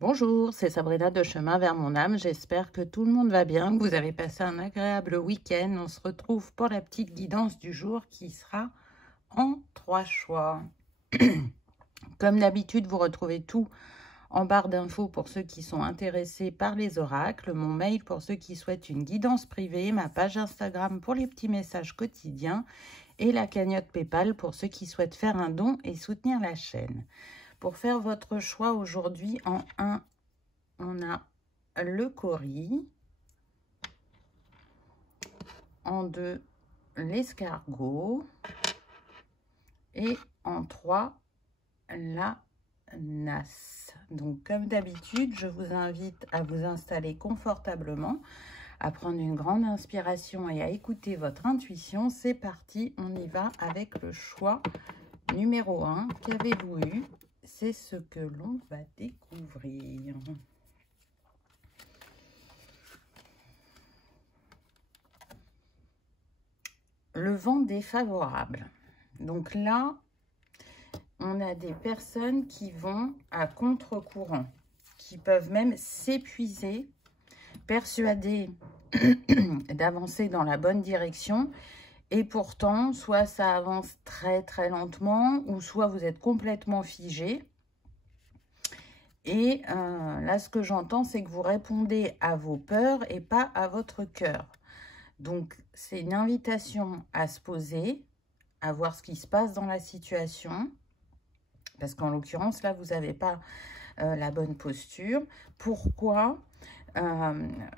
Bonjour, c'est Sabrina de Chemin vers mon âme. J'espère que tout le monde va bien, que vous avez passé un agréable week-end. On se retrouve pour la petite guidance du jour qui sera en 3 choix. Comme d'habitude, vous retrouvez tout en barre d'infos pour ceux qui sont intéressés par les oracles, mon mail pour ceux qui souhaitent une guidance privée, ma page Instagram pour les petits messages quotidiens et la cagnotte PayPal pour ceux qui souhaitent faire un don et soutenir la chaîne. Pour faire votre choix aujourd'hui, en 1, on a le cori. En 2, l'escargot. Et en 3, la nasse. Donc, comme d'habitude, je vous invite à vous installer confortablement, à prendre une grande inspiration et à écouter votre intuition. C'est parti, on y va avec le choix numéro 1. Qu'avez-vous eu? C'est ce que l'on va découvrir. Le vent défavorable. Donc là, on a des personnes qui vont à contre-courant, qui peuvent même s'épuiser, persuadées d'avancer dans la bonne direction. Et pourtant, soit ça avance très très lentement, ou soit vous êtes complètement figé. Et là, ce que j'entends, c'est que vous répondez à vos peurs et pas à votre cœur. Donc, c'est une invitation à se poser, à voir ce qui se passe dans la situation. Parce qu'en l'occurrence, là, vous n'avez pas la bonne posture. Pourquoi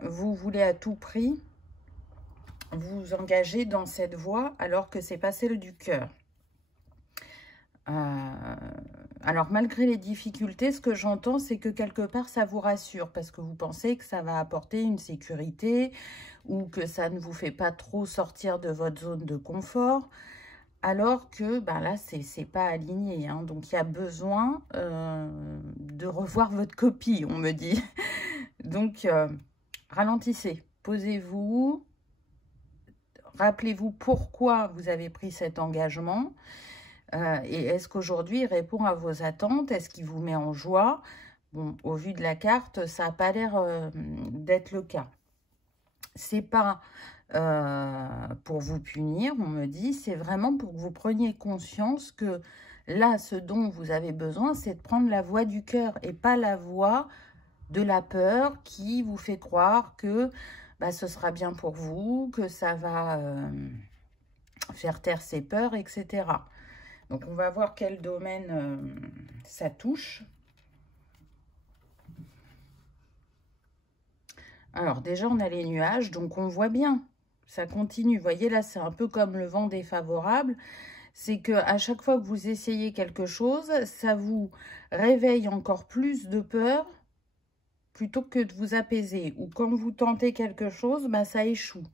vous voulez à tout prix vous engager dans cette voie alors que ce n'est pas celle du cœur? Alors, malgré les difficultés, ce que j'entends, c'est que quelque part, ça vous rassure parce que vous pensez que ça va apporter une sécurité ou que ça ne vous fait pas trop sortir de votre zone de confort, alors que ben là, c'est pas aligné. Hein. Donc, il y a besoin de revoir votre copie, on me dit. Donc, ralentissez, posez-vous, rappelez-vous pourquoi vous avez pris cet engagement. Et est-ce qu'aujourd'hui, il répond à vos attentes? Est-ce qu'il vous met en joie? Bon, au vu de la carte, ça n'a pas l'air d'être le cas. C'est pas pour vous punir, on me dit, c'est vraiment pour que vous preniez conscience que là, ce dont vous avez besoin, c'est de prendre la voie du cœur et pas la voie de la peur qui vous fait croire que bah, ce sera bien pour vous, que ça va faire taire ses peurs, etc. Donc, on va voir quel domaine ça touche. Alors, déjà, on a les nuages, donc on voit bien, ça continue. Vous voyez, là, c'est un peu comme le vent défavorable. C'est qu'à chaque fois que vous essayez quelque chose, ça vous réveille encore plus de peur plutôt que de vous apaiser. Ou quand vous tentez quelque chose, bah, ça échoue.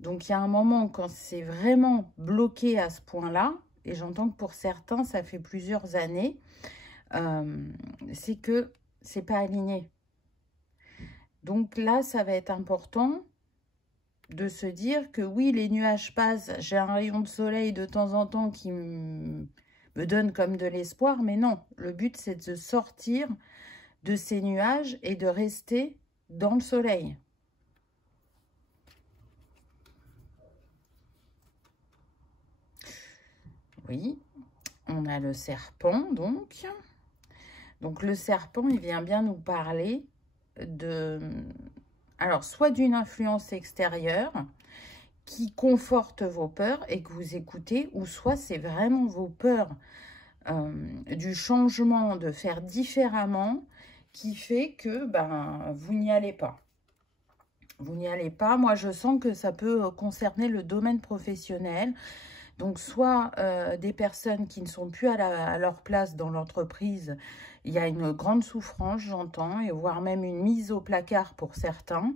Donc, il y a un moment, quand c'est vraiment bloqué à ce point-là, et j'entends que pour certains, ça fait plusieurs années, c'est que c'est pas aligné. Donc là, ça va être important de se dire que oui, les nuages passent, j'ai un rayon de soleil de temps en temps qui me donne comme de l'espoir, mais non, le but c'est de sortir de ces nuages et de rester dans le soleil. Oui, on a le serpent donc. Donc le serpent, il vient bien nous parler de... Alors, soit d'une influence extérieure qui conforte vos peurs et que vous écoutez, ou soit c'est vraiment vos peurs du changement, de faire différemment, qui fait que ben, vous n'y allez pas. Vous n'y allez pas. Moi, je sens que ça peut concerner le domaine professionnel. Donc, soit des personnes qui ne sont plus à leur place dans l'entreprise, il y a une grande souffrance, j'entends, et voire même une mise au placard pour certains.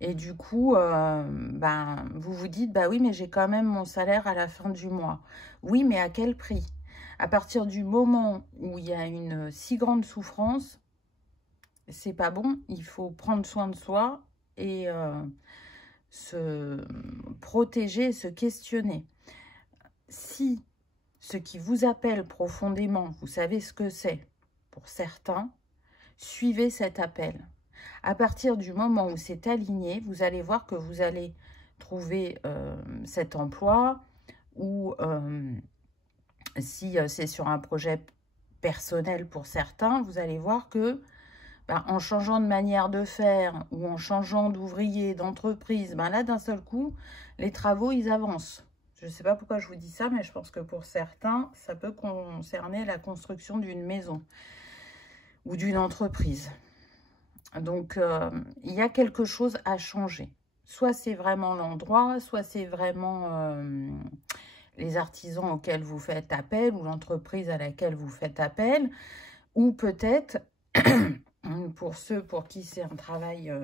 Et du coup, ben, vous vous dites, bah oui, mais j'ai quand même mon salaire à la fin du mois. Oui, mais à quel prix? À partir du moment où il y a une si grande souffrance, c'est pas bon. Il faut prendre soin de soi et se protéger, se questionner. Si ce qui vous appelle profondément, vous savez ce que c'est pour certains, suivez cet appel. À partir du moment où c'est aligné, vous allez voir que vous allez trouver cet emploi ou si c'est sur un projet personnel pour certains, vous allez voir que en changeant de manière de faire ou en changeant d'ouvrier, d'entreprise, là d'un seul coup, les travaux ils avancent. Je ne sais pas pourquoi je vous dis ça, mais je pense que pour certains, ça peut concerner la construction d'une maison ou d'une entreprise. Donc, il y a quelque chose à changer. Soit c'est vraiment l'endroit, soit c'est vraiment les artisans auxquels vous faites appel ou l'entreprise à laquelle vous faites appel. Ou peut-être, pour ceux pour qui c'est un travail,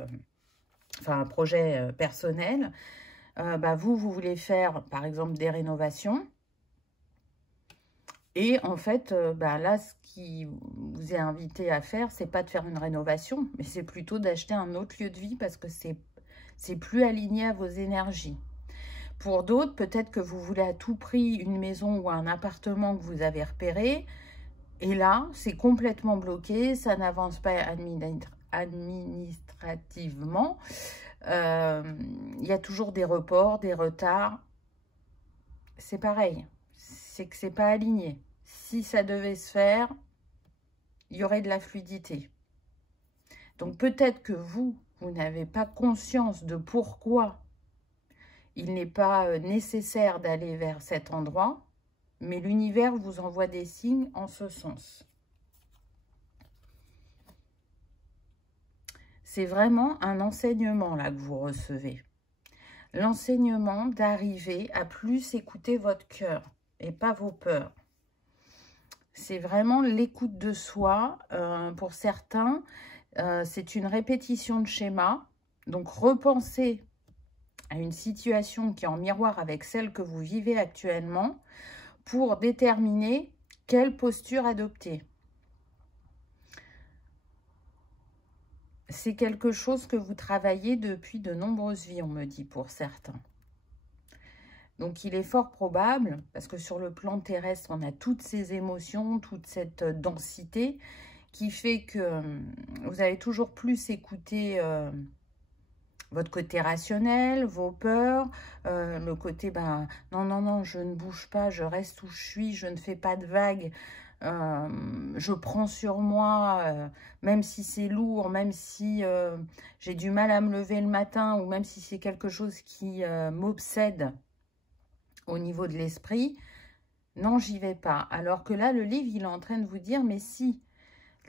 un projet personnel, vous voulez faire, par exemple, des rénovations. Et en fait, là, ce qui vous est invité à faire, c'est pas de faire une rénovation, mais c'est plutôt d'acheter un autre lieu de vie parce que c'est plus aligné à vos énergies. Pour d'autres, peut-être que vous voulez à tout prix une maison ou un appartement que vous avez repéré. Et là, c'est complètement bloqué, ça n'avance pas administrativement. Il y a toujours des reports, des retards. C'est pareil. C'est que c'est pas aligné. Si ça devait se faire, il y aurait de la fluidité. Donc peut-être que vous n'avez pas conscience de pourquoi il n'est pas nécessaire d'aller vers cet endroit, mais l'univers vous envoie des signes en ce sens. C'est vraiment un enseignement là que vous recevez. L'enseignement d'arriver à plus écouter votre cœur et pas vos peurs. C'est vraiment l'écoute de soi. Pour certains, c'est une répétition de schéma. Donc, repensez à une situation qui est en miroir avec celle que vous vivez actuellement pour déterminer quelle posture adopter. C'est quelque chose que vous travaillez depuis de nombreuses vies, on me dit, pour certains. Donc, il est fort probable, parce que sur le plan terrestre, on a toutes ces émotions, toute cette densité, qui fait que vous avez toujours plus écouté votre côté rationnel, vos peurs, le côté, non, je ne bouge pas, je reste où je suis, je ne fais pas de vagues, je prends sur moi, même si c'est lourd, même si j'ai du mal à me lever le matin, ou même si c'est quelque chose qui m'obsède au niveau de l'esprit, non, j'y vais pas. Alors que là, le livre, il est en train de vous dire, mais si,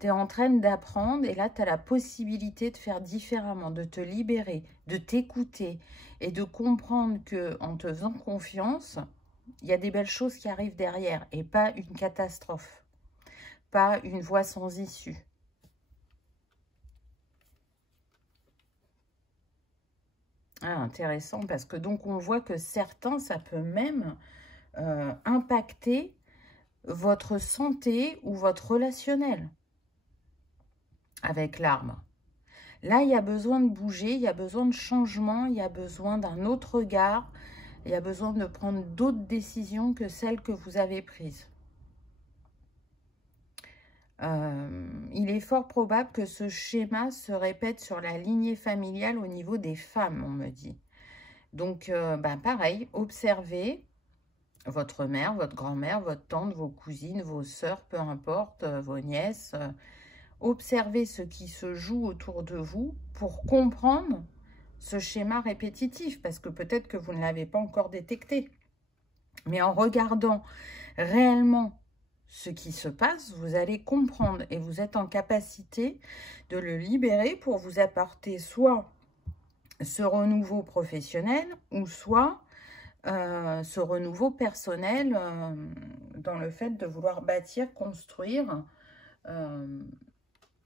tu es en train d'apprendre, et là, tu as la possibilité de faire différemment, de te libérer, de t'écouter, et de comprendre que en te faisant confiance, il y a des belles choses qui arrivent derrière, et pas une catastrophe, pas une voie sans issue. Ah, intéressant, parce que donc on voit que certains, ça peut même impacter votre santé ou votre relationnel avec l'arbre. Là, il y a besoin de bouger, il y a besoin de changement, il y a besoin d'un autre regard, il y a besoin de prendre d'autres décisions que celles que vous avez prises. Il est fort probable que ce schéma se répète sur la lignée familiale au niveau des femmes, on me dit. Donc, pareil, observez votre mère, votre grand-mère, votre tante, vos cousines, vos sœurs, peu importe, vos nièces. Observez ce qui se joue autour de vous pour comprendre ce schéma répétitif, parce que peut-être que vous ne l'avez pas encore détecté. Mais en regardant réellement ce qui se passe, vous allez comprendre et vous êtes en capacité de le libérer pour vous apporter soit ce renouveau professionnel ou soit ce renouveau personnel dans le fait de vouloir bâtir, construire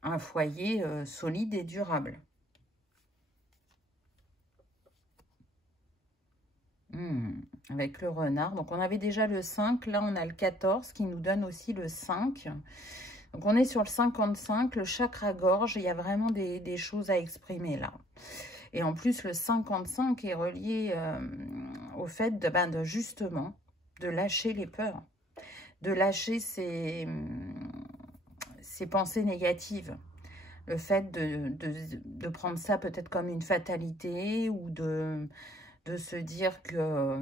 un foyer solide et durable. Avec le renard. Donc, on avait déjà le 5. Là, on a le 14 qui nous donne aussi le 5. Donc, on est sur le 55. Le chakra-gorge, il y a vraiment des choses à exprimer là. Et en plus, le 55 est relié au fait justement de lâcher les peurs. de lâcher ces pensées négatives. Le fait de prendre ça peut-être comme une fatalité ou de se dire que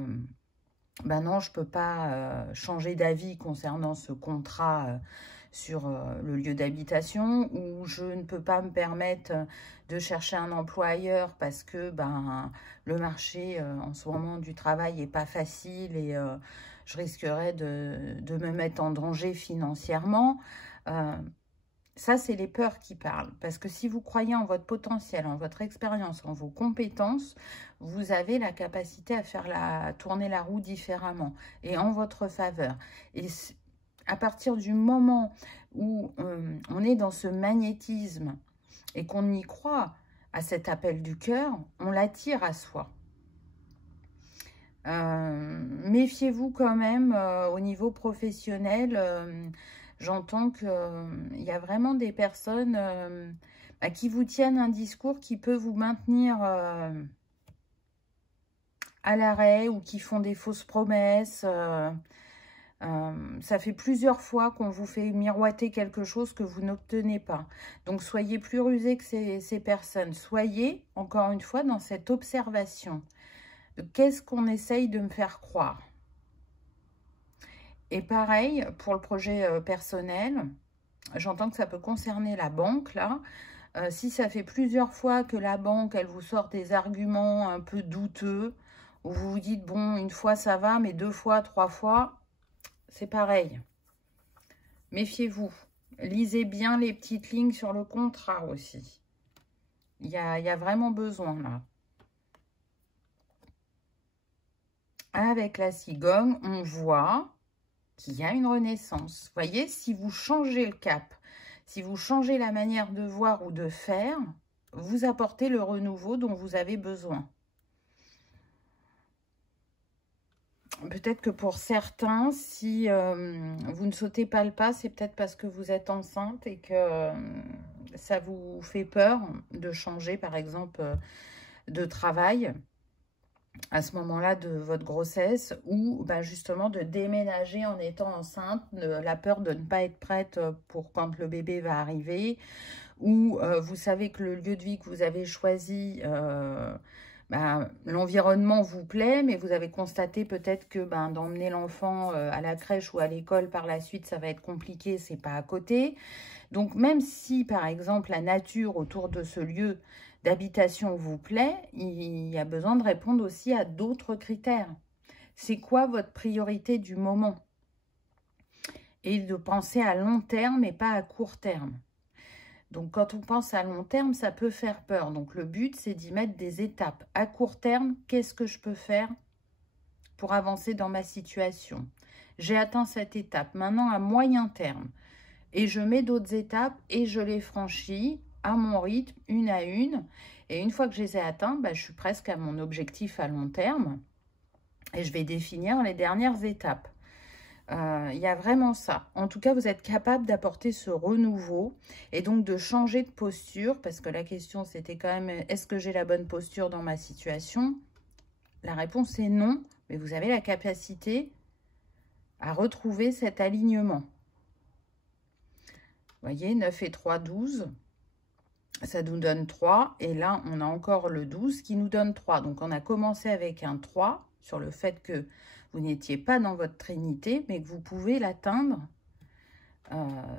ben non, je ne peux pas changer d'avis concernant ce contrat sur le lieu d'habitation, ou je ne peux pas me permettre de chercher un emploi ailleurs parce que ben, le marché en ce moment du travail n'est pas facile et je risquerais de me mettre en danger financièrement. Ça, c'est les peurs qui parlent. Parce que si vous croyez en votre potentiel, en votre expérience, en vos compétences, vous avez la capacité à faire tourner la roue différemment et en votre faveur. Et à partir du moment où on est dans ce magnétisme et qu'on y croit à cet appel du cœur, on l'attire à soi. Méfiez-vous quand même au niveau professionnel. J'entends qu'il y a vraiment des personnes qui vous tiennent un discours qui peut vous maintenir à l'arrêt ou qui font des fausses promesses. Ça fait plusieurs fois qu'on vous fait miroiter quelque chose que vous n'obtenez pas. Donc, soyez plus rusés que ces personnes. Soyez, encore une fois, dans cette observation. Qu'est-ce qu'on essaye de me faire croire? Et pareil, pour le projet personnel, j'entends que ça peut concerner la banque, là. Si ça fait plusieurs fois que la banque, elle vous sort des arguments un peu douteux, où vous vous dites, bon, une fois ça va, mais 2 fois, 3 fois, c'est pareil. Méfiez-vous. Lisez bien les petites lignes sur le contrat aussi. Il y a vraiment besoin, là. Avec la cigogne, on voit qu'il y a une renaissance. Vous voyez, si vous changez le cap, si vous changez la manière de voir ou de faire, vous apportez le renouveau dont vous avez besoin. Peut-être que pour certains, si vous ne sautez pas le pas, c'est peut-être parce que vous êtes enceinte et que ça vous fait peur de changer, par exemple, de travail à ce moment-là de votre grossesse, ou ben justement de déménager en étant enceinte, la peur de ne pas être prête pour quand le bébé va arriver, ou vous savez que le lieu de vie que vous avez choisi, ben, l'environnement vous plaît, mais vous avez constaté peut-être que ben, d'emmener l'enfant à la crèche ou à l'école par la suite, ça va être compliqué, c'est pas à côté. Donc même si par exemple la nature autour de ce lieu d'habitation vous plaît, il y a besoin de répondre aussi à d'autres critères. C'est quoi votre priorité du moment? Et de penser à long terme et pas à court terme. Donc, quand on pense à long terme, ça peut faire peur. Donc, le but, c'est d'y mettre des étapes. À court terme, qu'est-ce que je peux faire pour avancer dans ma situation? J'ai atteint cette étape. Maintenant, à moyen terme. Et je mets d'autres étapes et je les franchis à mon rythme, une à une. Et une fois que je les ai atteintes, bah, je suis presque à mon objectif à long terme. Et je vais définir les dernières étapes. Il y a vraiment ça. En tout cas, vous êtes capable d'apporter ce renouveau et donc de changer de posture, parce que la question, c'était quand même, est-ce que j'ai la bonne posture dans ma situation? La réponse est non, mais vous avez la capacité à retrouver cet alignement. Vous voyez, 9 et 3, 12. Ça nous donne 3. Et là, on a encore le 12 qui nous donne 3. Donc, on a commencé avec un 3 sur le fait que vous n'étiez pas dans votre trinité, mais que vous pouvez l'atteindre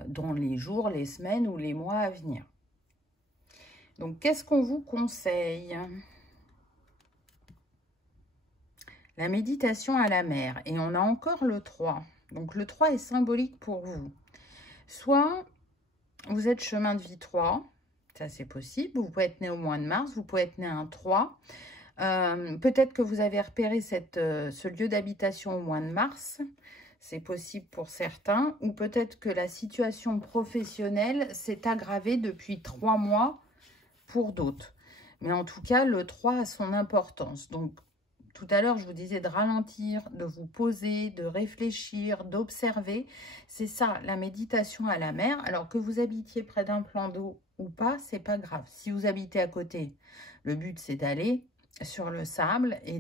dans les jours, les semaines ou les mois à venir. Donc, qu'est-ce qu'on vous conseille? La méditation à la mer. Et on a encore le 3. Donc, le 3 est symbolique pour vous. Soit vous êtes chemin de vie 3, ça c'est possible. Vous pouvez être né au mois de mars, vous pouvez être né un 3. Peut-être que vous avez repéré ce lieu d'habitation au mois de mars. C'est possible pour certains. Ou peut-être que la situation professionnelle s'est aggravée depuis 3 mois pour d'autres. Mais en tout cas, le 3 a son importance. Donc, tout à l'heure, je vous disais de ralentir, de vous poser, de réfléchir, d'observer. C'est ça, la méditation à la mer. Alors que vous habitiez près d'un plan d'eau ou pas, c'est pas grave. Si vous habitez à côté, le but, c'est d'aller sur le sable et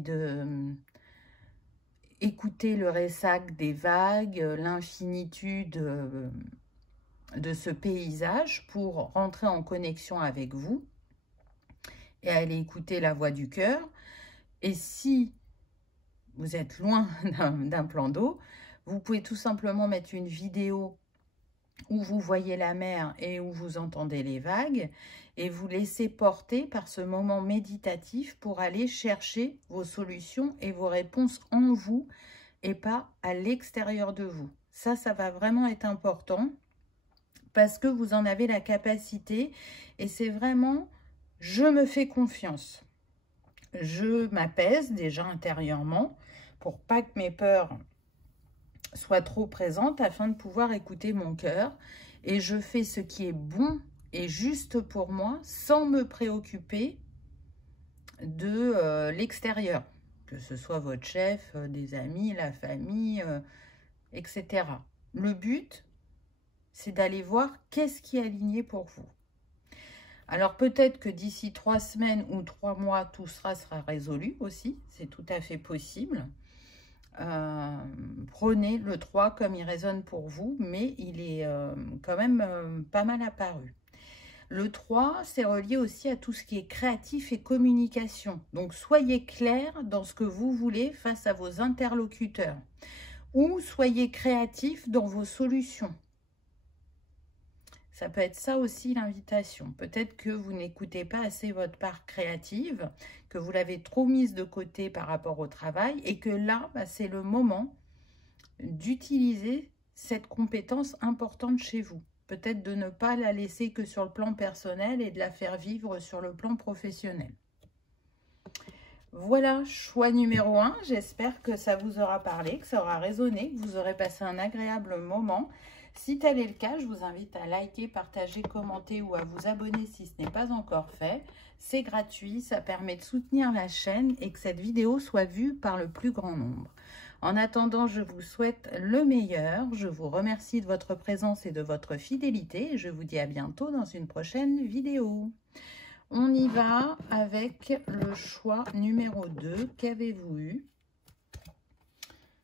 écouter le ressac des vagues, l'infinitude de ce paysage pour rentrer en connexion avec vous et aller écouter la voix du cœur. Et si vous êtes loin d'un plan d'eau, vous pouvez tout simplement mettre une vidéo où vous voyez la mer et où vous entendez les vagues et vous laissez porter par ce moment méditatif pour aller chercher vos solutions et vos réponses en vous et pas à l'extérieur de vous. Ça va vraiment être important parce que vous en avez la capacité et c'est vraiment « je me fais confiance ». Je m'apaise déjà intérieurement pour pas que mes peurs soient trop présentes afin de pouvoir écouter mon cœur. Et je fais ce qui est bon et juste pour moi sans me préoccuper de l'extérieur. Que ce soit votre chef, des amis, la famille, etc. Le but, c'est d'aller voir qu'est-ce qui est aligné pour vous. Alors peut-être que d'ici 3 semaines ou 3 mois, tout sera résolu aussi, c'est tout à fait possible. Prenez le 3 comme il résonne pour vous, mais il est quand même pas mal apparu. Le 3, c'est relié aussi à tout ce qui est créatif et communication. Donc soyez clair dans ce que vous voulez face à vos interlocuteurs. Ou soyez créatif dans vos solutions. Ça peut être ça aussi l'invitation. Peut-être que vous n'écoutez pas assez votre part créative, que vous l'avez trop mise de côté par rapport au travail et que là, c'est le moment d'utiliser cette compétence importante chez vous. Peut-être de ne pas la laisser que sur le plan personnel et de la faire vivre sur le plan professionnel. Voilà, choix numéro 1. J'espère que ça vous aura parlé, que ça aura résonné, que vous aurez passé un agréable moment. Si tel est le cas, je vous invite à liker, partager, commenter ou à vous abonner si ce n'est pas encore fait. C'est gratuit, ça permet de soutenir la chaîne et que cette vidéo soit vue par le plus grand nombre. En attendant, je vous souhaite le meilleur. Je vous remercie de votre présence et de votre fidélité. Et je vous dis à bientôt dans une prochaine vidéo. On y va avec le choix numéro 2. Qu'avez-vous eu?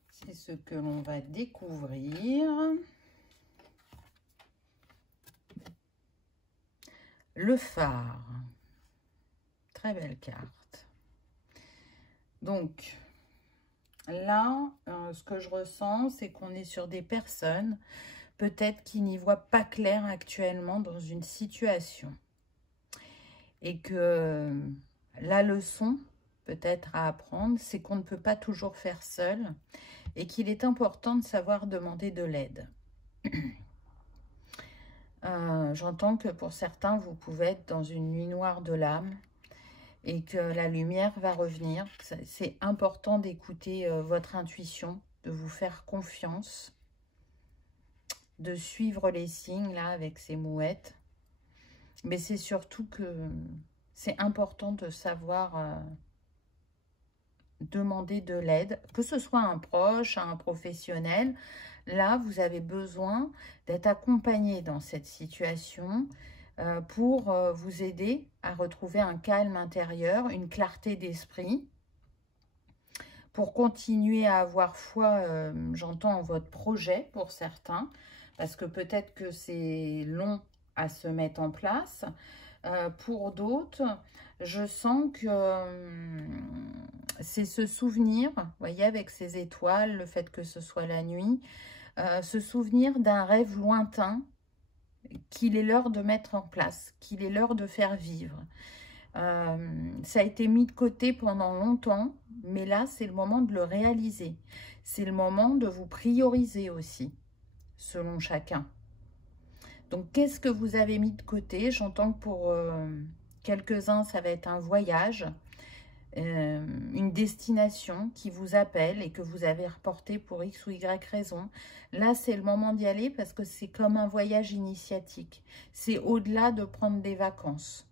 C'est ce que l'on va découvrir. Le phare. Très belle carte. Donc, là, ce que je ressens, c'est qu'on est sur des personnes, peut-être qui n'y voient pas clair actuellement dans une situation. Et que la leçon, peut-être à apprendre, c'est qu'on ne peut pas toujours faire seul et qu'il est important de savoir demander de l'aide. J'entends que pour certains, vous pouvez être dans une nuit noire de l'âme et que la lumière va revenir. C'est important d'écouter votre intuition, de vous faire confiance, de suivre les signes là avec ces mouettes. Mais c'est surtout que c'est important de savoir demander de l'aide, que ce soit un proche, un professionnel. Là, vous avez besoin d'être accompagné dans cette situation pour vous aider à retrouver un calme intérieur, une clarté d'esprit, pour continuer à avoir foi, j'entends, en votre projet pour certains, parce que peut-être que c'est long à se mettre en place. Pour d'autres, je sens que c'est ce souvenir, vous voyez, avec ces étoiles, le fait que ce soit la nuit, ce souvenir d'un rêve lointain qu'il est l'heure de mettre en place, qu'il est l'heure de faire vivre. Ça a été mis de côté pendant longtemps, mais là, c'est le moment de le réaliser. C'est le moment de vous prioriser aussi, selon chacun. Donc, qu'est-ce que vous avez mis de côté? J'entends que pour quelques-uns, ça va être un voyage, une destination qui vous appelle et que vous avez reporté pour X ou Y raison. Là, c'est le moment d'y aller parce que c'est comme un voyage initiatique. C'est au-delà de prendre des vacances.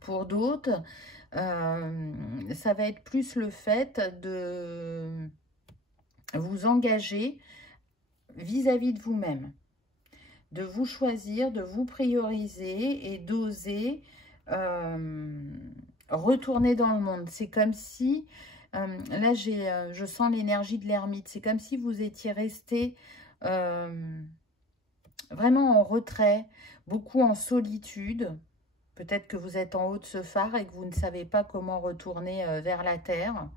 Pour d'autres, ça va être plus le fait de vous engager vis-à-vis de vous-même, de vous choisir, de vous prioriser et d'oser retourner dans le monde. C'est comme si Là, je sens l'énergie de l'ermite. C'est comme si vous étiez resté vraiment en retrait, beaucoup en solitude. Peut-être que vous êtes en haut de ce phare et que vous ne savez pas comment retourner vers la terre.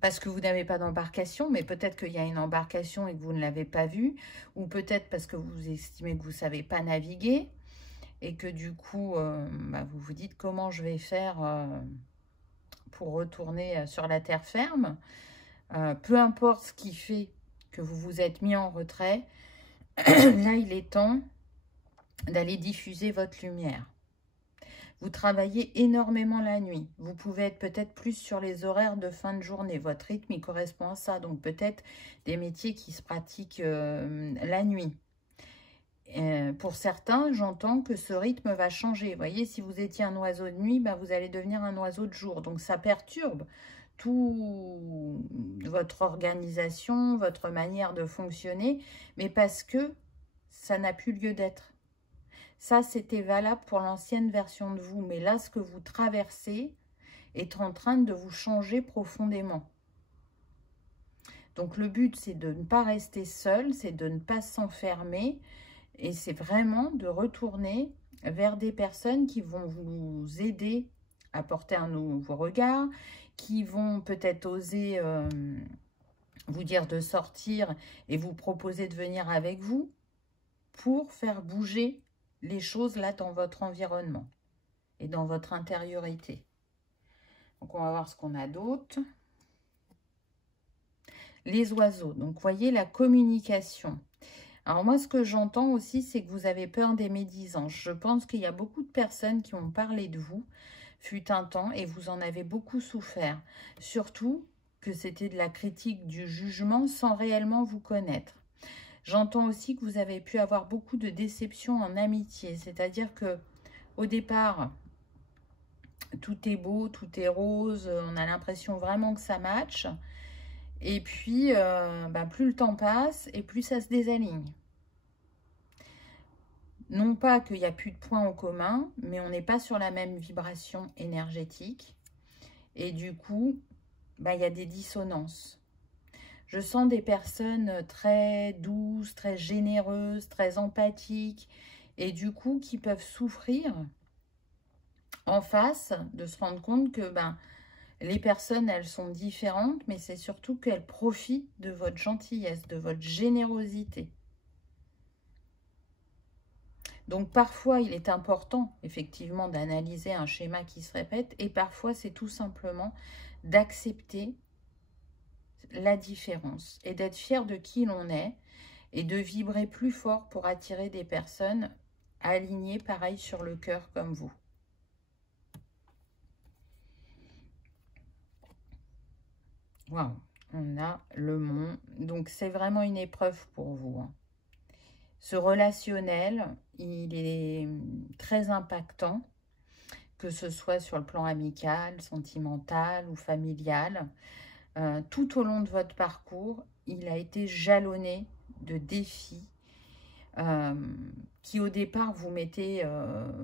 Parce que vous n'avez pas d'embarcation, mais peut-être qu'il y a une embarcation et que vous ne l'avez pas vue, ou peut-être parce que vous estimez que vous ne savez pas naviguer, et que du coup, vous vous dites comment je vais faire pour retourner sur la terre ferme. Peu importe ce qui fait que vous vous êtes mis en retrait, là il est temps d'aller diffuser votre lumière. Vous travaillez énormément la nuit. Vous pouvez être peut-être plus sur les horaires de fin de journée. Votre rythme, il correspond à ça. Donc, peut-être des métiers qui se pratiquent la nuit. Pour certains, j'entends que ce rythme va changer. Vous voyez, si vous étiez un oiseau de nuit, vous allez devenir un oiseau de jour. Donc, ça perturbe toute votre organisation, votre manière de fonctionner, mais parce que ça n'a plus lieu d'être. Ça, c'était valable pour l'ancienne version de vous. Mais là, ce que vous traversez est en train de vous changer profondément. Donc, le but, c'est de ne pas rester seul, c'est de ne pas s'enfermer. Et c'est vraiment de retourner vers des personnes qui vont vous aider à porter un nouveau regard, qui vont peut-être oser vous dire de sortir et vous proposer de venir avec vous pour faire bouger les choses là dans votre environnement et dans votre intériorité. Donc, on va voir ce qu'on a d'autre. Les oiseaux. Donc, voyez la communication. Alors, moi, ce que j'entends aussi, c'est que vous avez peur des médisances. Je pense qu'il y a beaucoup de personnes qui ont parlé de vous, fut un temps, et vous en avez beaucoup souffert. Surtout que c'était de la critique, du jugement, sans réellement vous connaître. J'entends aussi que vous avez pu avoir beaucoup de déceptions en amitié. C'est-à-dire que au départ, tout est beau, tout est rose, on a l'impression vraiment que ça matche. Et puis, plus le temps passe et plus ça se désaligne. Non pas qu'il n'y a plus de points en commun, mais on n'est pas sur la même vibration énergétique. Et du coup, il y a des dissonances. Je sens des personnes très douces, très généreuses, très empathiques, et du coup qui peuvent souffrir en face de se rendre compte que les personnes, elles sont différentes, mais c'est surtout qu'elles profitent de votre gentillesse, de votre générosité. Donc parfois, il est important effectivement d'analyser un schéma qui se répète, et parfois c'est tout simplement d'accepter la différence et d'être fier de qui l'on est et de vibrer plus fort pour attirer des personnes alignées pareil sur le cœur comme vous. Waouh, on a le mont. Donc c'est vraiment une épreuve pour vous. Ce relationnel, il est très impactant, que ce soit sur le plan amical, sentimental ou familial. Tout au long de votre parcours, il a été jalonné de défis qui au départ vous mettez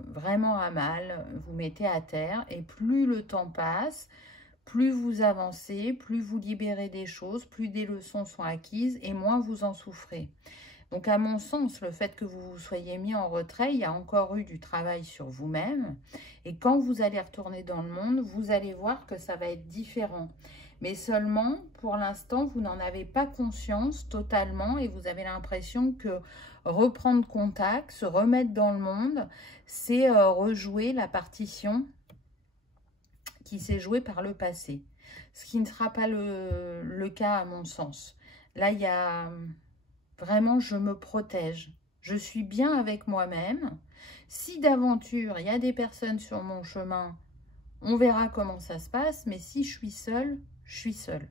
vraiment à mal, vous mettez à terre, et plus le temps passe, plus vous avancez, plus vous libérez des choses, plus des leçons sont acquises et moins vous en souffrez. Donc à mon sens, le fait que vous vous soyez mis en retrait, il y a encore eu du travail sur vous-même, et quand vous allez retourner dans le monde, vous allez voir que ça va être différent. Mais seulement, pour l'instant, vous n'en avez pas conscience totalement et vous avez l'impression que reprendre contact, se remettre dans le monde, c'est rejouer la partition qui s'est jouée par le passé. Ce qui ne sera pas le cas à mon sens. Là, il y a vraiment, je me protège. Je suis bien avec moi-même. Si d'aventure, il y a des personnes sur mon chemin, on verra comment ça se passe. Mais si je suis seule, je suis seule.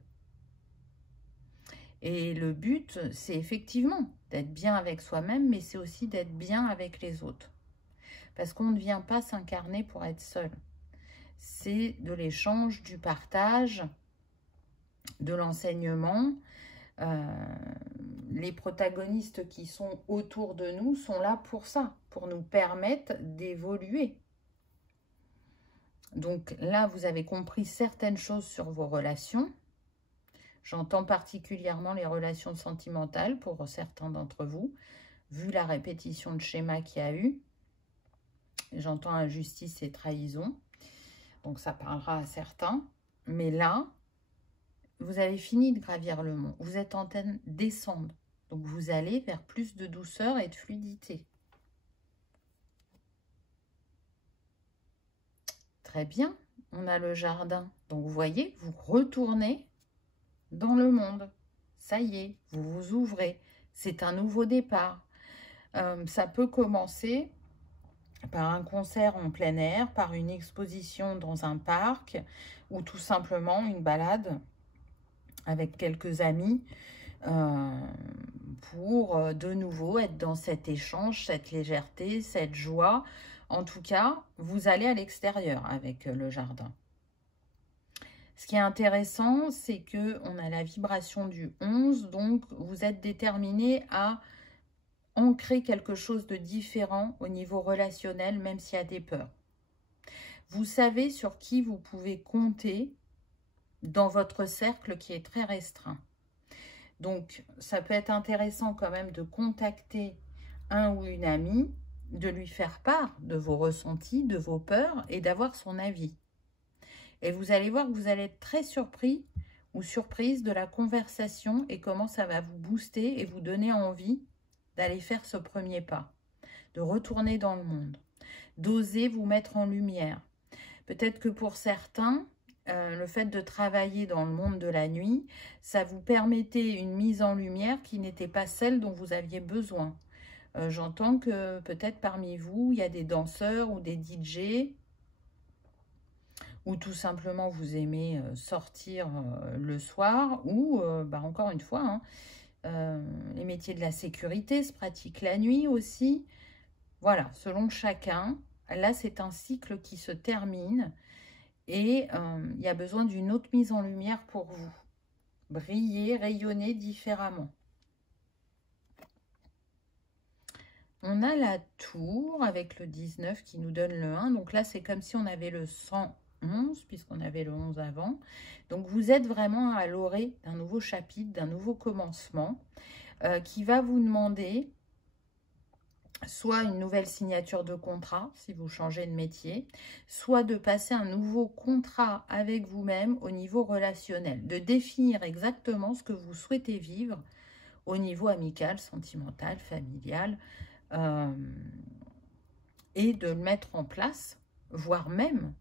Et le but, c'est effectivement d'être bien avec soi-même, mais c'est aussi d'être bien avec les autres. Parce qu'on ne vient pas s'incarner pour être seul. C'est de l'échange, du partage, de l'enseignement. Les protagonistes qui sont autour de nous sont là pour ça, pour nous permettre d'évoluer. Donc là, vous avez compris certaines choses sur vos relations. J'entends particulièrement les relations sentimentales pour certains d'entre vous, vu la répétition de schéma qu'il y a eu. J'entends injustice et trahison. Donc ça parlera à certains. Mais là, vous avez fini de gravir le mont. Vous êtes en train de descendre. Donc vous allez vers plus de douceur et de fluidité. Très bien. On a le jardin. Donc vous voyez, vous retournez dans le monde. Ça y est, vous vous ouvrez. C'est un nouveau départ. Ça peut commencer par un concert en plein air, par une exposition dans un parc ou tout simplement une balade avec quelques amis pour de nouveau être dans cet échange, cette légèreté, cette joie. En tout cas, vous allez à l'extérieur avec le jardin. Ce qui est intéressant, c'est qu'on a la vibration du 11, donc vous êtes déterminé à ancrer quelque chose de différent au niveau relationnel, même s'il y a des peurs. Vous savez sur qui vous pouvez compter dans votre cercle qui est très restreint. Donc, ça peut être intéressant quand même de contacter un ou une amie, de lui faire part de vos ressentis, de vos peurs et d'avoir son avis. Et vous allez voir que vous allez être très surpris ou surprise de la conversation et comment ça va vous booster et vous donner envie d'aller faire ce premier pas, de retourner dans le monde, d'oser vous mettre en lumière. Peut-être que pour certains, le fait de travailler dans le monde de la nuit, ça vous permettait une mise en lumière qui n'était pas celle dont vous aviez besoin. J'entends que peut-être parmi vous, il y a des danseurs ou des DJ, ou tout simplement vous aimez sortir le soir, ou encore une fois, les métiers de la sécurité se pratiquent la nuit aussi. Voilà, selon chacun, là c'est un cycle qui se termine et il y a besoin d'une autre mise en lumière pour vous. Briller, rayonner différemment. On a la tour avec le 19 qui nous donne le 1. Donc là, c'est comme si on avait le 111, puisqu'on avait le 11 avant. Donc vous êtes vraiment à l'orée d'un nouveau chapitre, d'un nouveau commencement qui va vous demander soit une nouvelle signature de contrat, si vous changez de métier, soit de passer un nouveau contrat avec vous-même au niveau relationnel, de définir exactement ce que vous souhaitez vivre au niveau amical, sentimental, familial, et de le mettre en place, voire même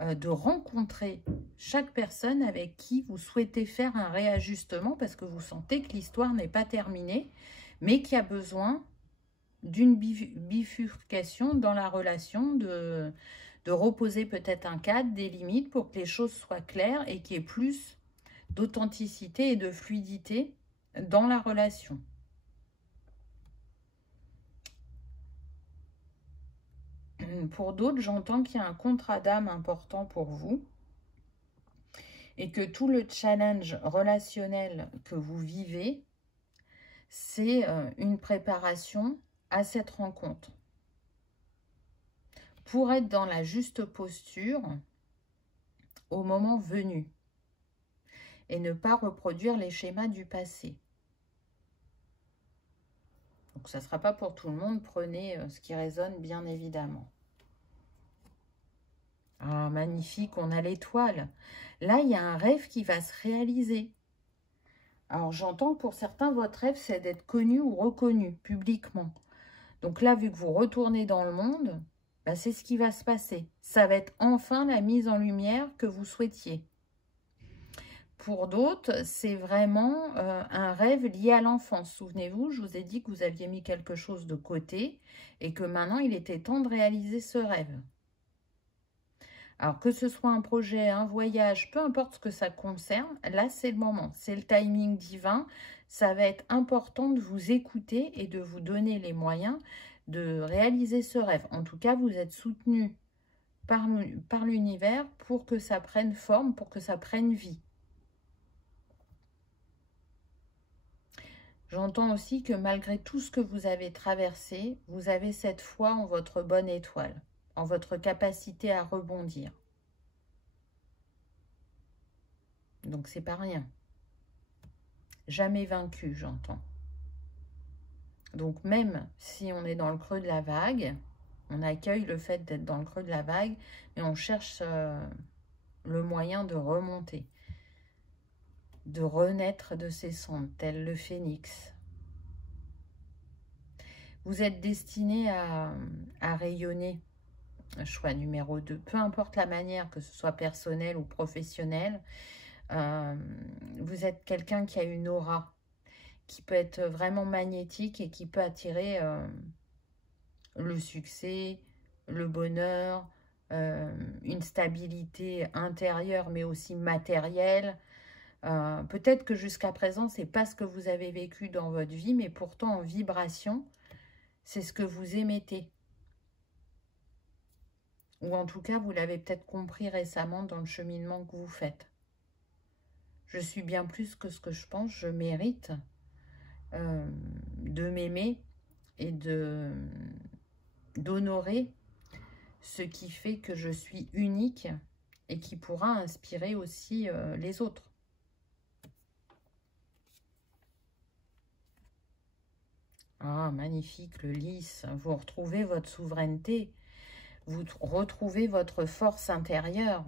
de rencontrer chaque personne avec qui vous souhaitez faire un réajustement parce que vous sentez que l'histoire n'est pas terminée, mais qu'il y a besoin d'une bifurcation dans la relation, de reposer peut-être un cadre, des limites pour que les choses soient claires et qu'il y ait plus d'authenticité et de fluidité dans la relation. Pour d'autres, j'entends qu'il y a un contrat d'âme important pour vous et que tout le challenge relationnel que vous vivez, c'est une préparation à cette rencontre. Pour être dans la juste posture au moment venu et ne pas reproduire les schémas du passé. Donc ça ne sera pas pour tout le monde, prenez ce qui résonne bien évidemment. Ah, magnifique, on a l'étoile. Là, il y a un rêve qui va se réaliser. Alors, j'entends que pour certains, votre rêve, c'est d'être connu ou reconnu publiquement. Donc là, vu que vous retournez dans le monde, c'est ce qui va se passer. Ça va être enfin la mise en lumière que vous souhaitiez. Pour d'autres, c'est vraiment un rêve lié à l'enfance. Souvenez-vous, je vous ai dit que vous aviez mis quelque chose de côté et que maintenant, il était temps de réaliser ce rêve. Alors, que ce soit un projet, un voyage, peu importe ce que ça concerne, là, c'est le moment. C'est le timing divin. Ça va être important de vous écouter et de vous donner les moyens de réaliser ce rêve. En tout cas, vous êtes soutenu par l'univers pour que ça prenne forme, pour que ça prenne vie. J'entends aussi que malgré tout ce que vous avez traversé, vous avez cette foi en votre bonne étoile, en votre capacité à rebondir. Donc, c'est pas rien. Jamais vaincu, j'entends. Donc, même si on est dans le creux de la vague, on accueille le fait d'être dans le creux de la vague, mais on cherche le moyen de remonter, de renaître de ses cendres, tel le phénix. Vous êtes destiné à rayonner, choix numéro 2. Peu importe la manière, que ce soit personnel ou professionnel, vous êtes quelqu'un qui a une aura, qui peut être vraiment magnétique et qui peut attirer le succès, le bonheur, une stabilité intérieure mais aussi matérielle. Peut-être que jusqu'à présent, c'est pas ce que vous avez vécu dans votre vie, mais pourtant en vibration, c'est ce que vous émettez. Ou en tout cas, vous l'avez peut-être compris récemment dans le cheminement que vous faites. Je suis bien plus que ce que je pense, je mérite de m'aimer et d'honorer ce qui fait que je suis unique et qui pourra inspirer aussi les autres. Ah, magnifique, le lys. Vous retrouvez votre souveraineté. Vous retrouvez votre force intérieure.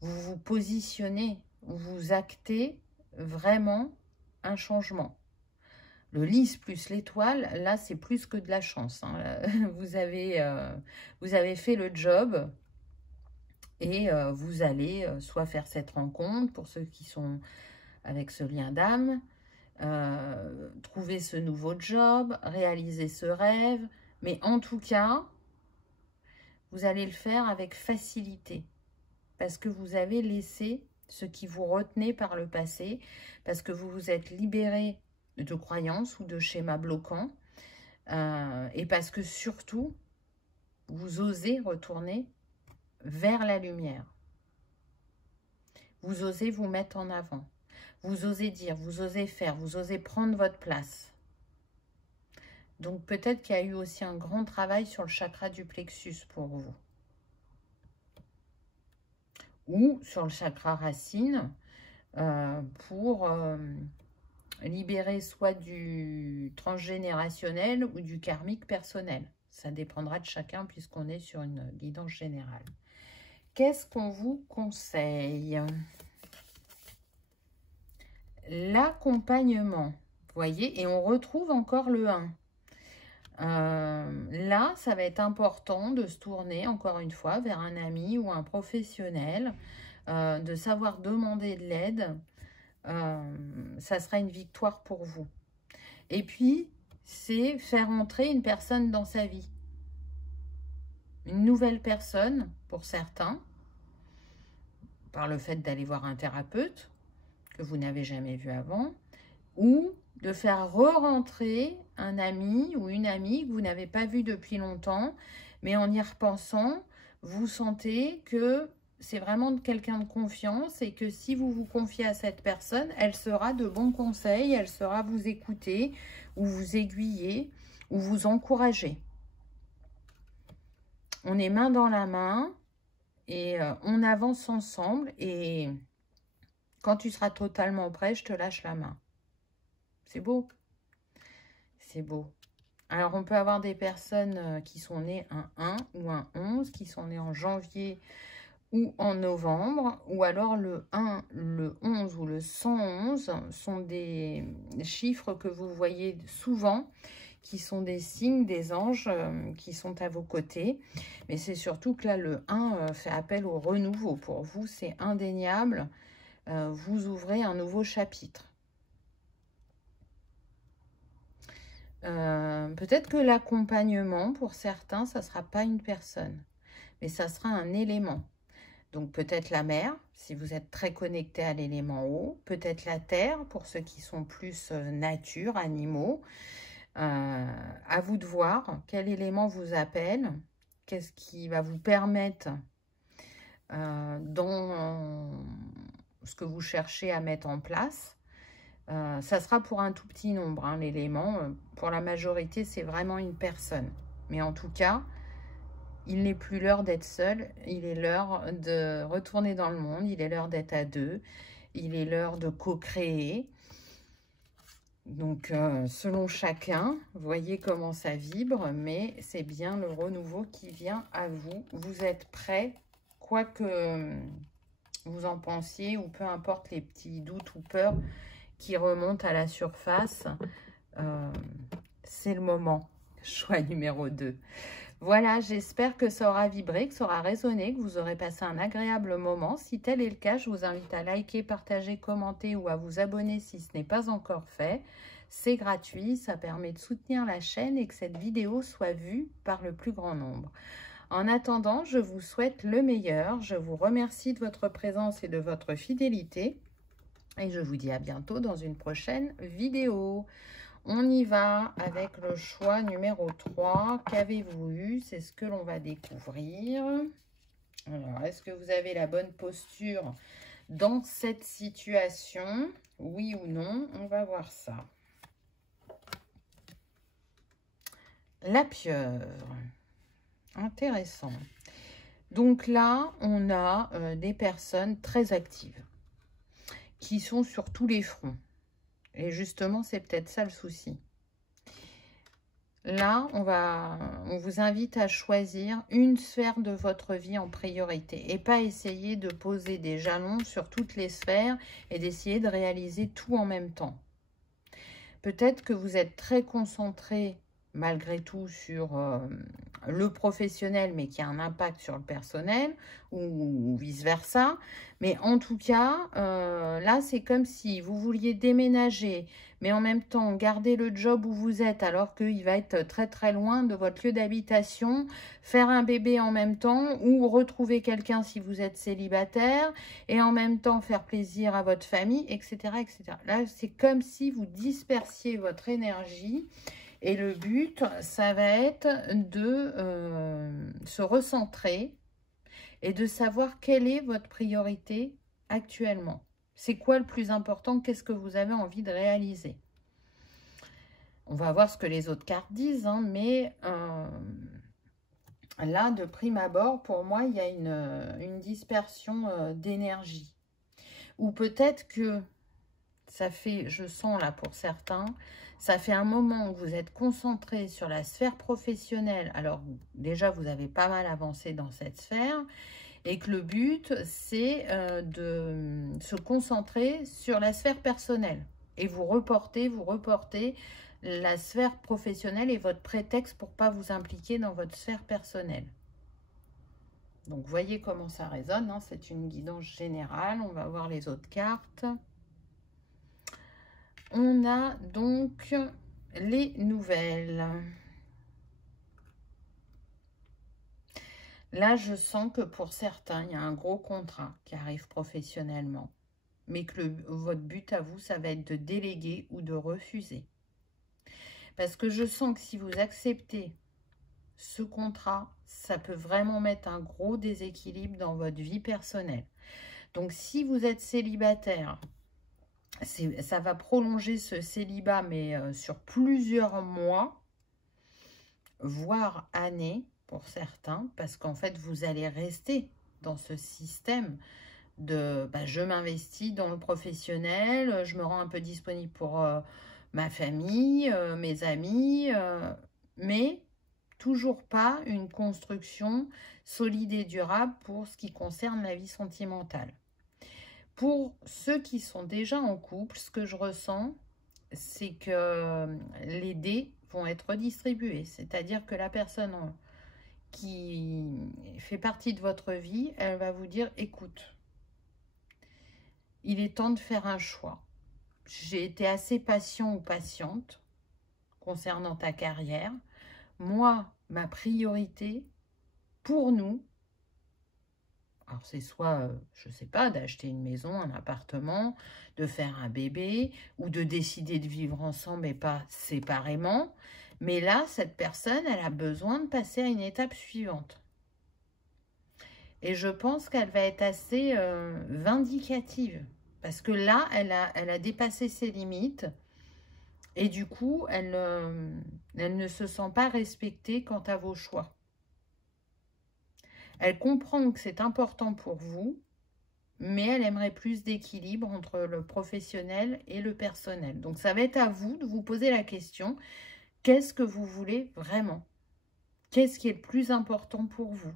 Vous vous positionnez, vous actez vraiment un changement. Le lys plus l'étoile, là, c'est plus que de la chance. Hein. Vous avez fait le job et vous allez soit faire cette rencontre pour ceux qui sont avec ce lien d'âme, trouver ce nouveau job, réaliser ce rêve. Mais en tout cas, vous allez le faire avec facilité parce que vous avez laissé ce qui vous retenait par le passé, parce que vous vous êtes libéré de croyances ou de schémas bloquants et parce que surtout, vous osez retourner vers la lumière. Vous osez vous mettre en avant. Vous osez dire, vous osez faire, vous osez prendre votre place. Donc peut-être qu'il y a eu aussi un grand travail sur le chakra du plexus pour vous. Ou sur le chakra racine pour libérer soit du transgénérationnel ou du karmique personnel. Ça dépendra de chacun puisqu'on est sur une guidance générale. Qu'est-ce qu'on vous conseille? L'accompagnement, vous voyez, et on retrouve encore le 1. Là, ça va être important de se tourner, encore une fois, vers un ami ou un professionnel, de savoir demander de l'aide. Ça sera une victoire pour vous. Et puis, c'est faire entrer une personne dans sa vie. Une nouvelle personne, pour certains, par le fait d'aller voir un thérapeute que vous n'avez jamais vu avant, ou de faire re-rentrer un ami ou une amie que vous n'avez pas vu depuis longtemps, mais en y repensant, vous sentez que c'est vraiment quelqu'un de confiance et que si vous vous confiez à cette personne, elle sera de bons conseils, elle saura vous écouter ou vous aiguiller ou vous encourager. On est main dans la main et on avance ensemble et quand tu seras totalement prêt, je te lâche la main. C'est beau. C'est beau. Alors, on peut avoir des personnes qui sont nées un 1 ou un 11, qui sont nées en janvier ou en novembre, ou alors le 1, le 11 ou le 111 sont des chiffres que vous voyez souvent, qui sont des signes, des anges qui sont à vos côtés. Mais c'est surtout que là, le 1 fait appel au renouveau. Pour vous, c'est indéniable. Vous ouvrez un nouveau chapitre. Peut-être que l'accompagnement, pour certains, ça ne sera pas une personne, mais ça sera un élément. Donc peut-être la mer, si vous êtes très connecté à l'élément eau, peut-être la terre, pour ceux qui sont plus nature, animaux. À vous de voir quel élément vous appelle, qu'est-ce qui va vous permettre dans ce que vous cherchez à mettre en place. Ça sera pour un tout petit nombre, hein, l'élément. Pour la majorité, c'est vraiment une personne. Mais en tout cas, il n'est plus l'heure d'être seul. Il est l'heure de retourner dans le monde. Il est l'heure d'être à deux. Il est l'heure de co-créer. Donc, selon chacun, voyez comment ça vibre, mais c'est bien le renouveau qui vient à vous. Vous êtes prêts, quoi que vous en pensiez, ou peu importe les petits doutes ou peurs qui remontent à la surface. C'est le moment. Choix numéro 2. Voilà, j'espère que ça aura vibré, que ça aura résonné, que vous aurez passé un agréable moment. Si tel est le cas, je vous invite à liker, partager, commenter ou à vous abonner si ce n'est pas encore fait. C'est gratuit, ça permet de soutenir la chaîne et que cette vidéo soit vue par le plus grand nombre. En attendant, je vous souhaite le meilleur. Je vous remercie de votre présence et de votre fidélité. Et je vous dis à bientôt dans une prochaine vidéo. On y va avec le choix numéro 3. Qu'avez-vous eu? C'est ce que l'on va découvrir. Alors, est-ce que vous avez la bonne posture dans cette situation? Oui ou non? On va voir ça. La pieuvre. Intéressant. Donc là, on a des personnes très actives qui sont sur tous les fronts. Et justement, c'est peut-être ça le souci. Là, on vous invite à choisir une sphère de votre vie en priorité et pas essayer de poser des jalons sur toutes les sphères et d'essayer de réaliser tout en même temps. Peut-être que vous êtes très concentré malgré tout sur le professionnel, mais qui a un impact sur le personnel, ou vice-versa. Mais en tout cas, là, c'est comme si vous vouliez déménager, mais en même temps, garder le job où vous êtes, alors qu'il va être très très loin de votre lieu d'habitation, faire un bébé en même temps, ou retrouver quelqu'un si vous êtes célibataire, et en même temps faire plaisir à votre famille, etc. etc. Là, c'est comme si vous dispersiez votre énergie. Et le but, ça va être de se recentrer et de savoir quelle est votre priorité actuellement. C'est quoi le plus important? Qu'est-ce que vous avez envie de réaliser? On va voir ce que les autres cartes disent, hein, mais là, de prime abord, pour moi, il y a une dispersion d'énergie. Ou peut-être que ça fait, je sens là pour certains, ça fait un moment où vous êtes concentré sur la sphère professionnelle. Alors déjà, vous avez pas mal avancé dans cette sphère. Et que le but, c'est de se concentrer sur la sphère personnelle. Et vous reportez la sphère professionnelle et votre prétexte pour ne pas vous impliquer dans votre sphère personnelle. Donc, voyez comment ça résonne. Hein, c'est une guidance générale. On va voir les autres cartes. On a donc les nouvelles. Là, je sens que pour certains, il y a un gros contrat qui arrive professionnellement. Mais que votre but à vous, ça va être de déléguer ou de refuser. Parce que je sens que si vous acceptez ce contrat, ça peut vraiment mettre un gros déséquilibre dans votre vie personnelle. Donc, si vous êtes célibataire, ça va prolonger ce célibat, mais sur plusieurs mois, voire années pour certains, parce qu'en fait, vous allez rester dans ce système de je m'investis dans le professionnel, je me rends un peu disponible pour ma famille, mes amis, mais toujours pas une construction solide et durable pour ce qui concerne la vie sentimentale. Pour ceux qui sont déjà en couple, ce que je ressens, c'est que les dés vont être redistribués. C'est-à-dire que la personne qui fait partie de votre vie, elle va vous dire, écoute, il est temps de faire un choix. J'ai été assez patient ou patiente concernant ta carrière. Moi, ma priorité, pour nous, alors c'est soit, je ne sais pas, d'acheter une maison, un appartement, de faire un bébé, ou de décider de vivre ensemble et pas séparément. Mais là, cette personne, elle a besoin de passer à une étape suivante. Et je pense qu'elle va être assez vindicative. Parce que là, elle a dépassé ses limites. Et du coup, elle ne se sent pas respectée quant à vos choix. Elle comprend que c'est important pour vous, mais elle aimerait plus d'équilibre entre le professionnel et le personnel. Donc, ça va être à vous de vous poser la question, qu'est-ce que vous voulez vraiment? Qu'est-ce qui est le plus important pour vous?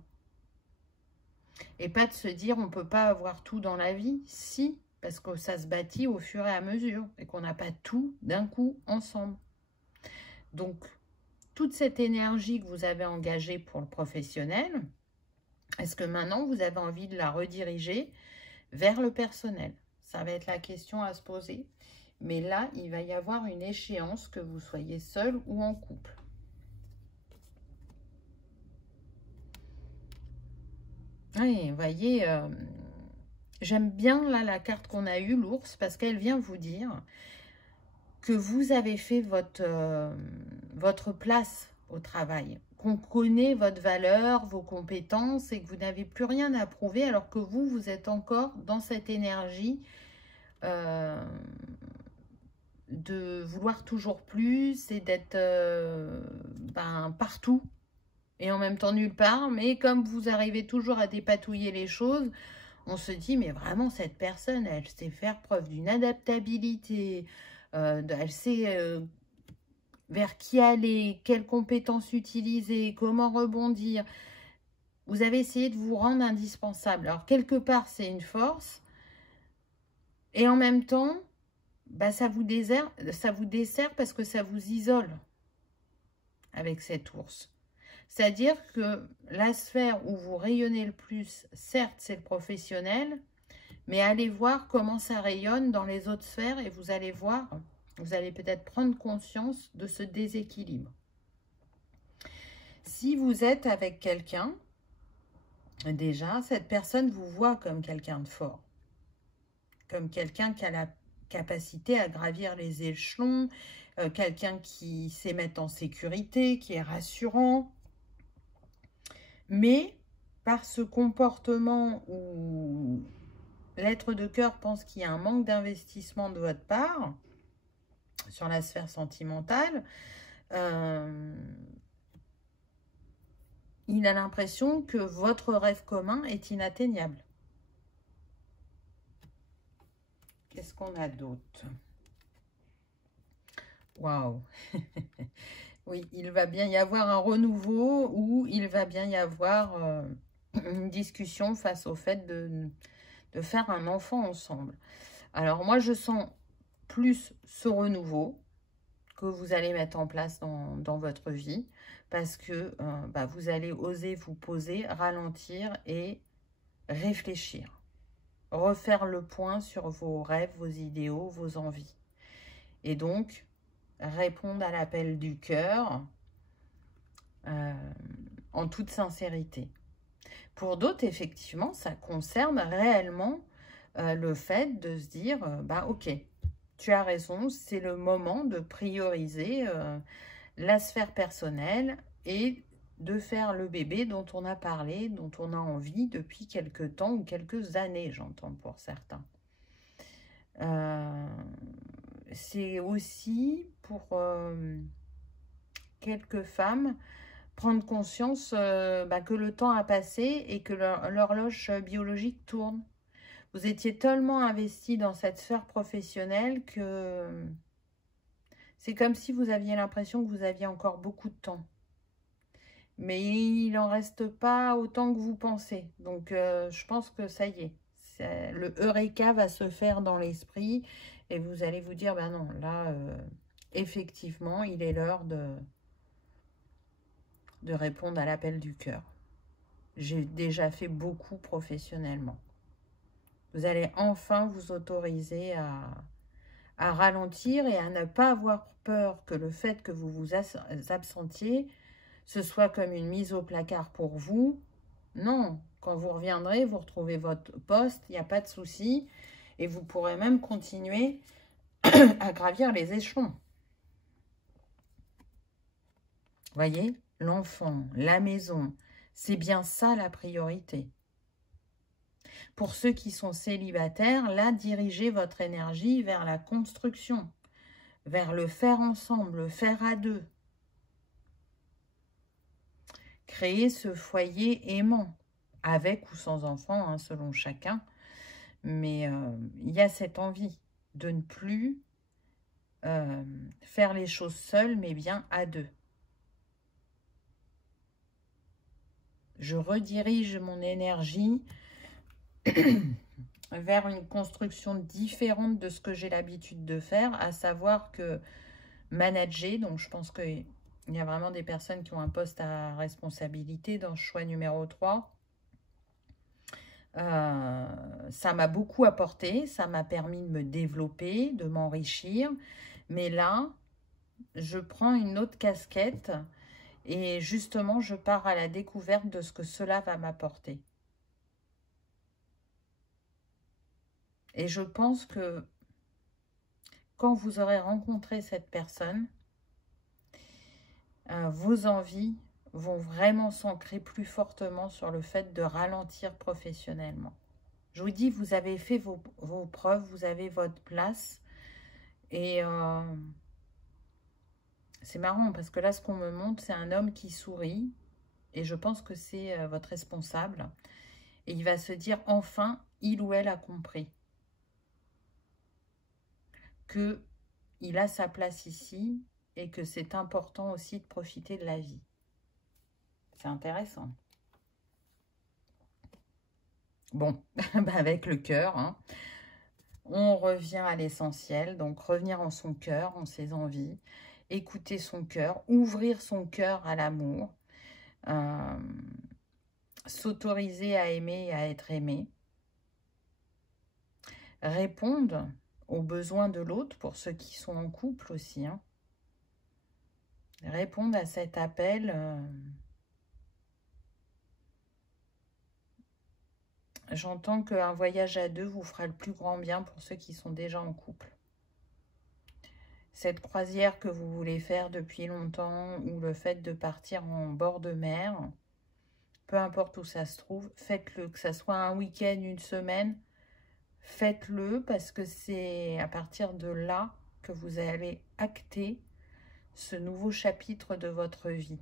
Et pas de se dire, on ne peut pas avoir tout dans la vie. Si, parce que ça se bâtit au fur et à mesure et qu'on n'a pas tout d'un coup ensemble. Donc, toute cette énergie que vous avez engagée pour le professionnel, est-ce que maintenant vous avez envie de la rediriger vers le personnel? Ça va être la question à se poser. Mais là, il va y avoir une échéance, que vous soyez seul ou en couple. Oui, vous voyez, j'aime bien là la carte qu'on a eue, l'ours, parce qu'elle vient vous dire que vous avez fait votre place au travail, qu'on connaît votre valeur, vos compétences et que vous n'avez plus rien à prouver alors que vous êtes encore dans cette énergie de vouloir toujours plus et d'être partout et en même temps nulle part. Mais comme vous arrivez toujours à dépatouiller les choses, on se dit, mais vraiment, cette personne, elle sait faire preuve d'une adaptabilité, elle sait vers qui aller, quelles compétences utiliser, comment rebondir. Vous avez essayé de vous rendre indispensable. Alors, quelque part, c'est une force. Et en même temps, ça vous dessert parce que ça vous isole avec cet ours. C'est-à-dire que la sphère où vous rayonnez le plus, certes, c'est le professionnel, mais allez voir comment ça rayonne dans les autres sphères et vous allez voir, vous allez peut-être prendre conscience de ce déséquilibre. Si vous êtes avec quelqu'un, déjà, cette personne vous voit comme quelqu'un de fort, comme quelqu'un qui a la capacité à gravir les échelons, quelqu'un qui sait mettre en sécurité, qui est rassurant. Mais par ce comportement où l'être de cœur pense qu'il y a un manque d'investissement de votre part sur la sphère sentimentale, il a l'impression que votre rêve commun est inatteignable. Qu'est-ce qu'on a d'autre? Waouh. Oui, il va bien y avoir un renouveau ou il va bien y avoir une discussion face au fait de faire un enfant ensemble. Alors moi, je sens plus ce renouveau que vous allez mettre en place dans votre vie parce que vous allez oser vous poser, ralentir et réfléchir. Refaire le point sur vos rêves, vos idéaux, vos envies. Et donc, répondre à l'appel du cœur en toute sincérité. Pour d'autres, effectivement, ça concerne réellement le fait de se dire, ok, tu as raison, c'est le moment de prioriser la sphère personnelle et de faire le bébé dont on a parlé, dont on a envie depuis quelques temps ou quelques années, j'entends pour certains. C'est aussi pour quelques femmes prendre conscience que le temps a passé et que l'horloge biologique tourne. Vous étiez tellement investi dans cette sphère professionnelle que c'est comme si vous aviez l'impression que vous aviez encore beaucoup de temps. Mais il n'en reste pas autant que vous pensez. Donc, je pense que ça y est. Le Eureka va se faire dans l'esprit et vous allez vous dire, non, là, effectivement, il est l'heure de répondre à l'appel du cœur. J'ai déjà fait beaucoup professionnellement. Vous allez enfin vous autoriser à ralentir et à ne pas avoir peur que le fait que vous vous absentiez, ce soit comme une mise au placard pour vous. Non, quand vous reviendrez, vous retrouvez votre poste, il n'y a pas de souci. Et vous pourrez même continuer à gravir les échelons. Voyez, l'enfant, la maison, c'est bien ça la priorité. Pour ceux qui sont célibataires, là, dirigez votre énergie vers la construction, vers le faire ensemble, le faire à deux. Créer ce foyer aimant, avec ou sans enfant, selon chacun. Mais il y a cette envie de ne plus faire les choses seules, mais bien à deux. Je redirige mon énergie vers une construction différente de ce que j'ai l'habitude de faire, à savoir que manager, donc je pense qu'il y a vraiment des personnes qui ont un poste à responsabilité dans ce choix numéro 3. Ça m'a beaucoup apporté, ça m'a permis de me développer, de m'enrichir, mais là, je prends une autre casquette et justement, je pars à la découverte de ce que cela va m'apporter. Et je pense que quand vous aurez rencontré cette personne, vos envies vont vraiment s'ancrer plus fortement sur le fait de ralentir professionnellement. Je vous dis, vous avez fait vos preuves, vous avez votre place. Et c'est marrant parce que là, ce qu'on me montre, c'est un homme qui sourit. Et je pense que c'est votre responsable. Et il va se dire, enfin, il ou elle a compris qu'il a sa place ici et que c'est important aussi de profiter de la vie. C'est intéressant. Bon, avec le cœur, hein, on revient à l'essentiel. Donc, revenir en son cœur, en ses envies, écouter son cœur, ouvrir son cœur à l'amour, s'autoriser à aimer et à être aimé, répondre aux besoins de l'autre pour ceux qui sont en couple aussi, hein. Répondre à cet appel. J'entends qu'un voyage à deux vous fera le plus grand bien pour ceux qui sont déjà en couple. Cette croisière que vous voulez faire depuis longtemps ou le fait de partir en bord de mer, peu importe où ça se trouve, faites-le. Que ça soit un week-end, une semaine, faites-le parce que c'est à partir de là que vous allez acter ce nouveau chapitre de votre vie.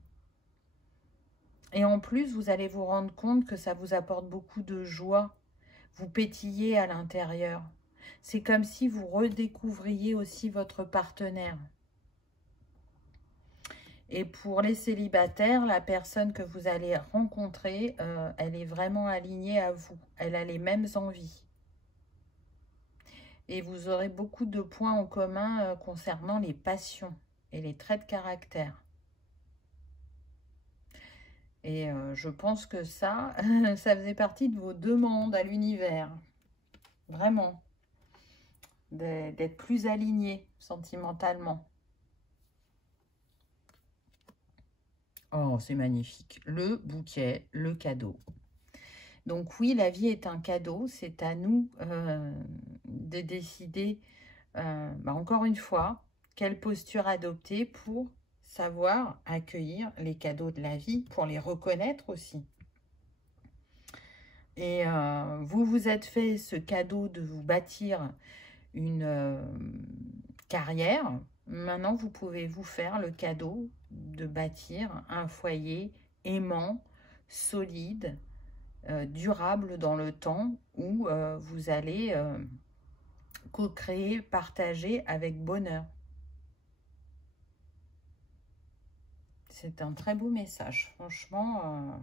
Et en plus, vous allez vous rendre compte que ça vous apporte beaucoup de joie. Vous pétillez à l'intérieur. C'est comme si vous redécouvriez aussi votre partenaire. Et pour les célibataires, la personne que vous allez rencontrer, elle est vraiment alignée à vous. Elle a les mêmes envies. Et vous aurez beaucoup de points en commun concernant les passions et les traits de caractère. Et je pense que ça, ça faisait partie de vos demandes à l'univers. Vraiment. D'être plus aligné sentimentalement. Oh, c'est magnifique. Le bouquet, le cadeau. Donc oui, la vie est un cadeau. C'est à nous de décider, encore une fois, quelle posture adopter pour savoir accueillir les cadeaux de la vie, pour les reconnaître aussi. Et vous vous êtes fait ce cadeau de vous bâtir une carrière. Maintenant, vous pouvez vous faire le cadeau de bâtir un foyer aimant, solide, durable dans le temps, où vous allez co-créer, partager avec bonheur. C'est un très beau message, franchement.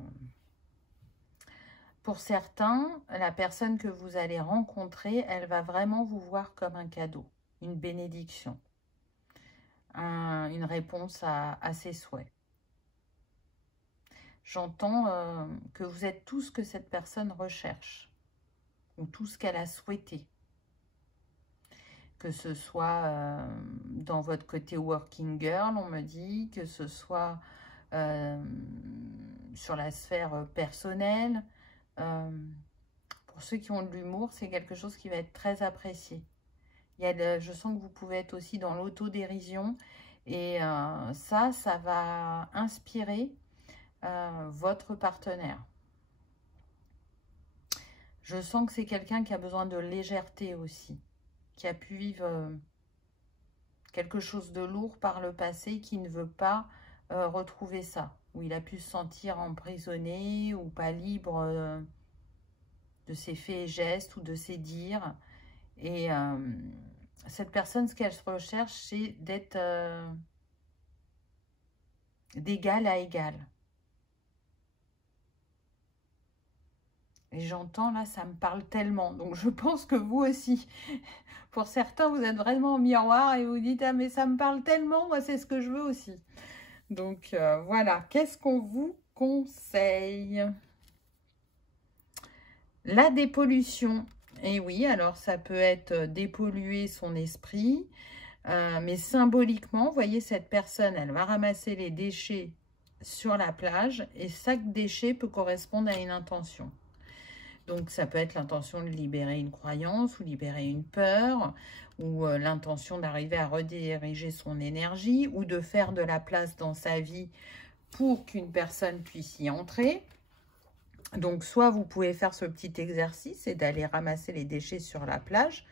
Pour certains, la personne que vous allez rencontrer, elle va vraiment vous voir comme un cadeau, une bénédiction, une réponse à ses souhaits. J'entends que vous êtes tout ce que cette personne recherche, ou tout ce qu'elle a souhaité. Que ce soit dans votre côté working girl, on me dit, que ce soit sur la sphère personnelle. Pour ceux qui ont de l'humour, c'est quelque chose qui va être très apprécié. Je sens que vous pouvez être aussi dans l'autodérision. Et ça va inspirer votre partenaire. Je sens que c'est quelqu'un qui a besoin de légèreté aussi, qui a pu vivre quelque chose de lourd par le passé, qui ne veut pas retrouver ça, où il a pu se sentir emprisonné ou pas libre de ses faits et gestes ou de ses dires. Et cette personne, ce qu'elle recherche, c'est d'être d'égal à égal. Et j'entends là, ça me parle tellement. Donc je pense que vous aussi, pour certains, vous êtes vraiment au miroir et vous dites « Ah mais ça me parle tellement, moi c'est ce que je veux aussi ». Donc voilà, qu'est-ce qu'on vous conseille? La dépollution. Et oui, alors ça peut être dépolluer son esprit, mais symboliquement, vous voyez, cette personne, elle va ramasser les déchets sur la plage et chaque déchet peut correspondre à une intention. Donc, ça peut être l'intention de libérer une croyance ou libérer une peur ou l'intention d'arriver à rediriger son énergie ou de faire de la place dans sa vie pour qu'une personne puisse y entrer. Donc, soit vous pouvez faire ce petit exercice et d'aller ramasser les déchets sur la plage,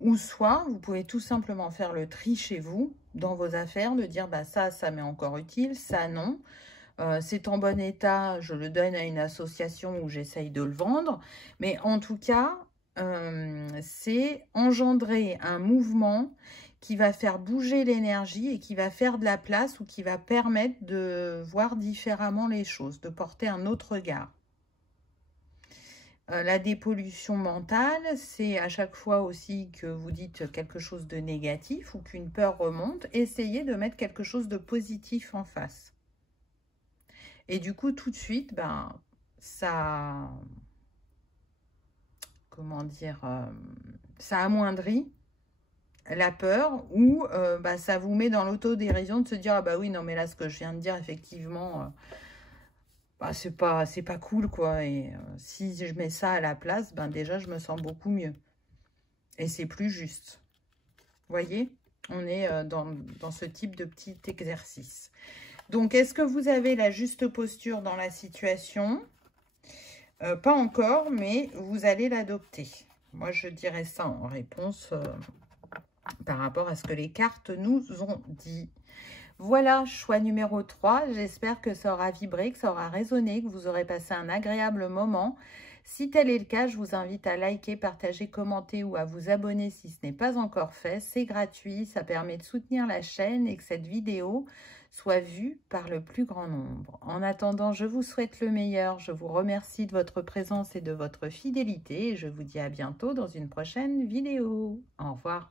ou soit vous pouvez tout simplement faire le tri chez vous, dans vos affaires, de dire bah, ça m'est encore utile, ça non. C'est en bon état, je le donne à une association où j'essaye de le vendre. Mais en tout cas, c'est engendrer un mouvement qui va faire bouger l'énergie et qui va faire de la place ou qui va permettre de voir différemment les choses, de porter un autre regard. La dépollution mentale, c'est à chaque fois aussi que vous dites quelque chose de négatif ou qu'une peur remonte, essayez de mettre quelque chose de positif en face. Et du coup, tout de suite, ben, ça, comment dire, ça amoindrit la peur ou ben, ça vous met dans l'autodérision de se dire, ah bah oui, non mais là, ce que je viens de dire, effectivement, bah, c'est pas cool, quoi. Et si je mets ça à la place, ben déjà, je me sens beaucoup mieux. Et c'est plus juste. Vous voyez, on est dans ce type de petit exercice. Donc, est-ce que vous avez la juste posture dans la situation? Pas encore, mais vous allez l'adopter. Moi, je dirais ça en réponse par rapport à ce que les cartes nous ont dit. Voilà, choix numéro 3. J'espère que ça aura vibré, que ça aura résonné, que vous aurez passé un agréable moment. Si tel est le cas, je vous invite à liker, partager, commenter ou à vous abonner si ce n'est pas encore fait. C'est gratuit, ça permet de soutenir la chaîne et que cette vidéo soit vue par le plus grand nombre. En attendant, je vous souhaite le meilleur. Je vous remercie de votre présence et de votre fidélité. Et je vous dis à bientôt dans une prochaine vidéo. Au revoir.